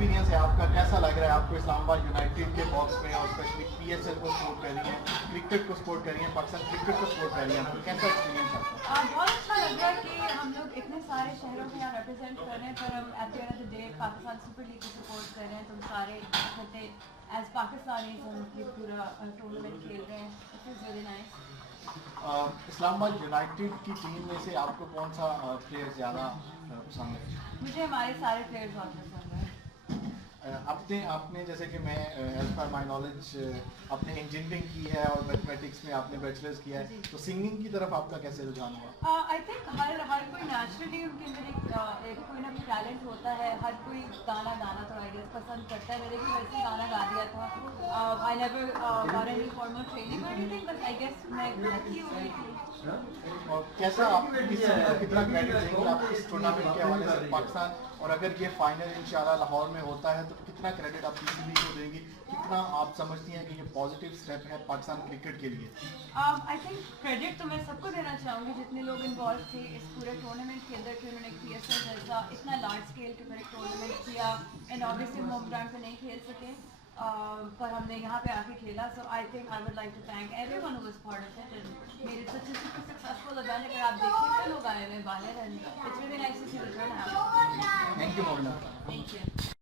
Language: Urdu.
ایکسپیرینس ہے آپ کا, کیسا لگ رہا ہے آپ کو اسلام آباد یونائٹیڈ کے باکس میں, اور اسپیشلی پی ایس ایل کو سپورٹ کر رہی ہیں, کرکٹ کو سپورٹ کر رہی ہیں, پاکستان کرکٹ کو سپورٹ کر رہی ہیں, تو کیسا ایکسپیرینس ہے آپ کا؟ بہت اچھا لگ رہا ہے کہ ہم لوگ اتنے سارے شہروں کو یہاں ریپرزینٹ کر رہے ہیں, پر ہم at the end of the day Pakistan super league کو سپورٹ کر رہے ہیں, تو ہم سارے اکٹھے ایز پاکستانی ہم یہ پورا ٹورنامنٹ کھیل رہے ہیں. It is very nice. Islamabad United کی ٹیم میں سے آپ کو کون سا پلیئر زیادہ پسند ہے؟ مجھے ہمارے سارے پلیئرز بہت پسند ہیں. آپ نے جیسے کہ میں ایز پر مائی نالج آپ نے انجینئرنگ کی ہے اور میتھمیٹکس میں آپ نے بیچلرز کیا ہے, تو سنگنگ کی طرف آپ کا کیسے رجحان ہوا؟ آئی تھنک ہر کوئی نیچرلی ان کے اندر ایک کوئی نہ کوئی ٹیلنٹ ہوتا ہے. ہر کوئی گانا تھوڑا آئی گیس پسند کرتا ہے. میں نے بھی ویسے گانا گا دیا تھا. I never got any formal training اور اینی تھنگ, بس آئی گیس میں اچھی ہو گئی تھی. اور کیسا آپ کتنا کریڈٹ دیں گے آپ اس ٹورنامنٹ کے حوالے سے پاکستان, اور اگر یہ فائنل انشاءاللہ لاہور میں ہوتا ہے تو کتنا کریڈٹ آپ پی سی بی کو دیں گی, کتنا آپ سمجھتی ہیں کہ یہ پازیٹیو اسٹیپ ہے پاکستان کرکٹ کے لیے؟ آئی تھنک کریڈٹ تو میں سب کو دینا چاہوں گی جتنے لوگ انوالو تھے اس پورے ٹورنامنٹ کے اندر, کہ انہوں نے پی ایس ایل جیسا اتنا لارج اسکیل کے اوپر ایک ٹورنامنٹ کیا. اینڈ آبویسلی ہوم گراؤنڈ پہ نہیں کھیل سکے, پر ہم نے یہاں پہ آ کے کھیلا. So I think I would like to thank everyone who was part of it. And میرے سکسیزفل ایونٹ اگر آپ دیکھیں تو لوگ آئے ہوئے باہر, and it's really nice to see the turn happen. Thank you Momina. Thank you.